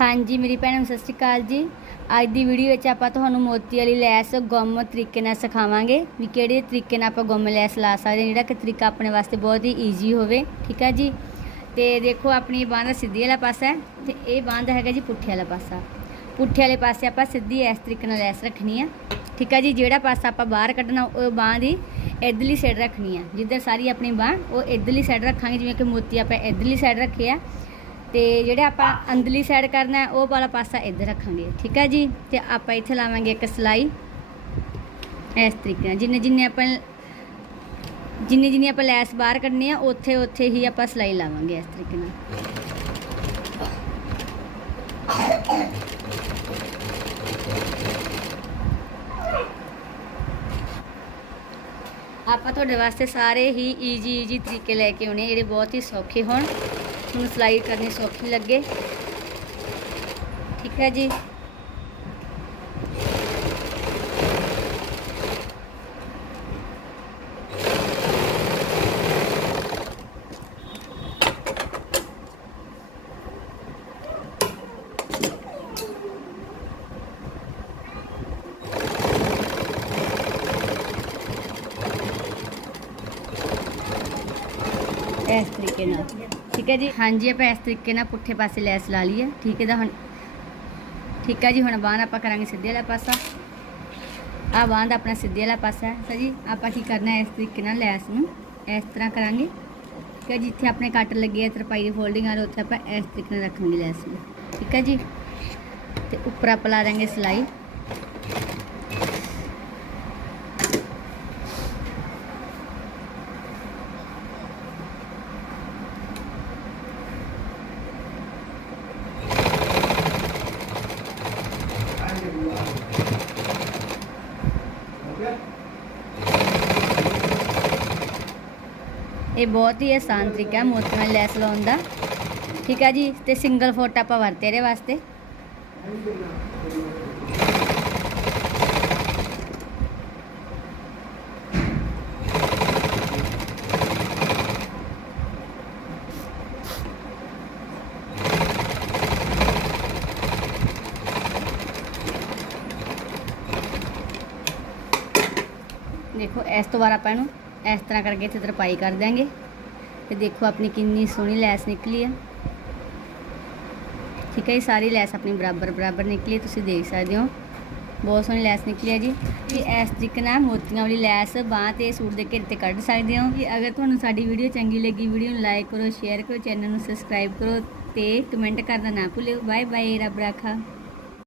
ਹਾਂਜੀ, ਮੇਰੀ ਭੈਣਾਂ ਨੂੰ ਸਤਿ ਸ਼੍ਰੀ ਅਕਾਲ ਜੀ। ਅੱਜ ਦੀ ਵੀਡੀਓ ਵਿੱਚ ਆਪਾਂ ਤੁਹਾਨੂੰ ਮੋਤੀ ਵਾਲੀ ਲੈਸ ਗੁੰਮ ਤਰੀਕੇ ਨਾਲ ਸਿਖਾਵਾਂਗੇ ਵੀ ਕਿਹੜੇ ਤਰੀਕੇ ਨਾਲ ਆਪਾਂ ਗੁੰਮ ਲੈਸ ਲਾ ਸਕਦੇ ਹਾਂ, ਜਿਹੜਾ ਕਿ ਤਰੀਕਾ ਆਪਣੇ ਵਾਸਤੇ ਬਹੁਤ ਹੀ ਈਜ਼ੀ ਹੋਵੇ, ਠੀਕ ਹੈ ਜੀ? ਤੇ ਦੇਖੋ, ਆਪਣੀ ਬਾਂਹ ਦਾ ਸਿੱਧੀ ਵਾਲਾ ਪਾਸਾ ਹੈ ਤੇ ਇਹ ਬਾਂਹ ਦਾ ਹੈਗਾ ਜੀ ਪੁੱਠੇ ਵਾਲਾ ਪਾਸਾ। ਪੁੱਠੇ ਵਾਲੇ ਪਾਸੇ ਆਪਾਂ ਸਿੱਧੀ ਇਸ ਤਰੀਕੇ ਨਾਲ ਲੈਸ ਰੱਖਣੀ ਆ, ਠੀਕ ਹੈ ਜੀ? ਜਿਹੜਾ ਪਾਸਾ ਆਪਾਂ ਬਾਹਰ ਕੱਢਣਾ, ਉਹ ਬਾਂਹ ਦੀ ਇਧਰਲੀ ਸਾਈਡ ਰੱਖਣੀ ਆ। ਜਿੱਧਰ ਸਾਰੀ ਆਪਣੀ ਬਾਂਹ, ਉਹ ਇਧਰਲੀ ਸਾਈਡ ਰੱਖਾਂਗੇ, ਜਿਵੇਂ ਕਿ ਮੋਤੀ ਆਪਾਂ ਇਧਰਲੀ ਸਾਈਡ ਰੱਖੇ ਆ। ਤੇ ਜਿਹੜੇ ਆਪਾਂ ਅੰਦਰਲੀ ਸਾਈਡ ਕਰਨਾ ਉਹ ਵਾਲਾ ਪਾਸਾ ਇੱਧਰ ਰੱਖਾਂਗੇ। ਠੀਕ ਹੈ ਜੀ? ਤੇ ਆਪਾਂ ਇੱਥੇ ਲਾਵਾਂਗੇ ਇੱਕ ਸਲਾਈ। ਇਸ ਤਰੀਕੇ ਨਾਲ ਜਿੰਨੇ ਜਿੰਨੇ ਆਪਾਂ ਜਿੰਨੀ ਜਿੰਨੀ ਆਪਾਂ ਲੈਸ ਬਾਹਰ ਕੱਢਣੀ ਆ, ਉੱਥੇ ਉੱਥੇ ਹੀ ਆਪਾਂ ਸਲਾਈ ਲਾਵਾਂਗੇ ਇਸ ਤਰੀਕੇ ਨਾਲ। ਆਪਾਂ ਤੁਹਾਡੇ ਵਾਸਤੇ ਸਾਰੇ ਹੀ ਈਜੀ ਈਜੀ ਤਰੀਕੇ ਲੈ ਕੇ ਆਉਣੇ ਜਿਹੜੇ ਬਹੁਤ ਹੀ ਸੌਖੇ ਹੋਣ। ਤੁਹਾਨੂੰ ਸਿਲਾਈ ਕਰਨੀ ਸੌਖੀ ਲੱਗੇ ਠੀਕ ਹੈ ਜੀ ਇਸ ਤਰੀਕੇ ਨਾਲ ਠੀਕ ਹੈ ਜੀ? ਹਾਂਜੀ, ਆਪਾਂ ਇਸ ਤਰੀਕੇ ਨਾਲ ਪੁੱਠੇ ਪਾਸੇ ਲੈਸ ਲਾ ਲਈ ਹੈ ਠੀਕ ਹੈ ਦਾ ਹੁਣ ਠੀਕ ਹੈ ਜੀ, ਹੁਣ ਬਾਂਹ ਆਪਾਂ ਕਰਾਂਗੇ ਸਿੱਧੇ ਵਾਲਾ ਪਾਸਾ। ਆ ਬਾਂਹ ਦਾ ਆਪਣਾ ਸਿੱਧੇ ਵਾਲਾ ਪਾਸਾ ਹੈ। ਸਰ ਜੀ, ਆਪਾਂ ਕੀ ਕਰਨਾ ਹੈ ਇਸ ਤਰੀਕੇ ਨਾਲ ਲੈਸ ਨੂੰ? ਇਸ ਤਰ੍ਹਾਂ ਕਰਾਂਗੇ। ਠੀਕ ਹੈ ਜਿੱਥੇ ਆਪਣੇ ਕੱਟ ਲੱਗੇ ਆ, ਤਰਪਾਈ ਦੀ ਫੋਲਡਿੰਗ ਆ ਉੱਥੇ ਆਪਾਂ ਇਸ ਤਰੀਕੇ ਨਾਲ ਰੱਖਾਂਗੇ ਲੈਸ ਨੂੰ। ਠੀਕ ਹੈ ਜੀ? ਤੇ ਉੱਪਰ ਆਪਾਂ ਲਾ ਦਾਂਗੇ ਸਿਲਾਈ। ਇਹ ਬਹੁਤ ਹੀ ਆਸਾਨ ਤਰੀਕਾ ਹੈ ਮੋਤੀਆਂ ਵਾਲੀ ਲੈਸ ਲਾਉਣ ਦਾ। ਠੀਕ ਹੈ ਜੀ, ਤੇ ਸਿੰਗਲ ਫੋਟ ਆਪਾਂ ਵਰਤੇ ਇਹਦੇ ਵਾਸਤੇ। ਦੇਖੋ, ਇਸ ਤੋਂ ਬਾਅਦ ਆਪਾਂ ਇਹਨੂੰ ਇਸ ਤਰ੍ਹਾਂ ਕਰਕੇ ਇੱਥੇ ਤਰਪਾਈ ਕਰ ਦਿਆਂਗੇ। ਤੇ ਦੇਖੋ, ਆਪਣੀ ਕਿੰਨੀ ਸੋਹਣੀ ਲੈਸ ਨਿਕਲੀ ਆ। ਠੀਕ ਹੈ ਜੀ, ਸਾਰੀ ਲੈਸ ਆਪਣੀ ਬਰਾਬਰ ਬਰਾਬਰ ਨਿਕਲੀ ਤੁਸੀਂ ਦੇਖ ਸਕਦੇ ਹੋ। ਬਹੁਤ ਸੋਹਣੀ ਲੈਸ ਨਿਕਲੀ ਹੈ ਜੀ। ਤੇ ਇਸ ਤਰੀਕੇ ਨਾਲ ਮੋਤੀਆਂ ਵਾਲੀ ਲੈਸ ਬਾਂਹ ਤੇ ਸੂਟ ਦੇ ਘੇਰੇ ਤੇ ਕੱਢ ਸਕਦੇ ਹੋ। ਕਿ ਅਗਰ ਤੁਹਾਨੂੰ ਸਾਡੀ ਵੀਡੀਓ ਚੰਗੀ ਲੱਗੀ, ਵੀਡੀਓ ਨੂੰ ਲਾਈਕ ਕਰੋ, ਸ਼ੇਅਰ ਕਰੋ, ਚੈਨਲ ਨੂੰ ਸਬਸਕ੍ਰਾਈਬ ਕਰੋ ਤੇ ਕਮੈਂਟ ਕਰਨਾ ਨਾ ਭੁੱਲਿਓ। ਬਾਏ ਬਾਏ, ਰੱਬ ਰਾਖਾ।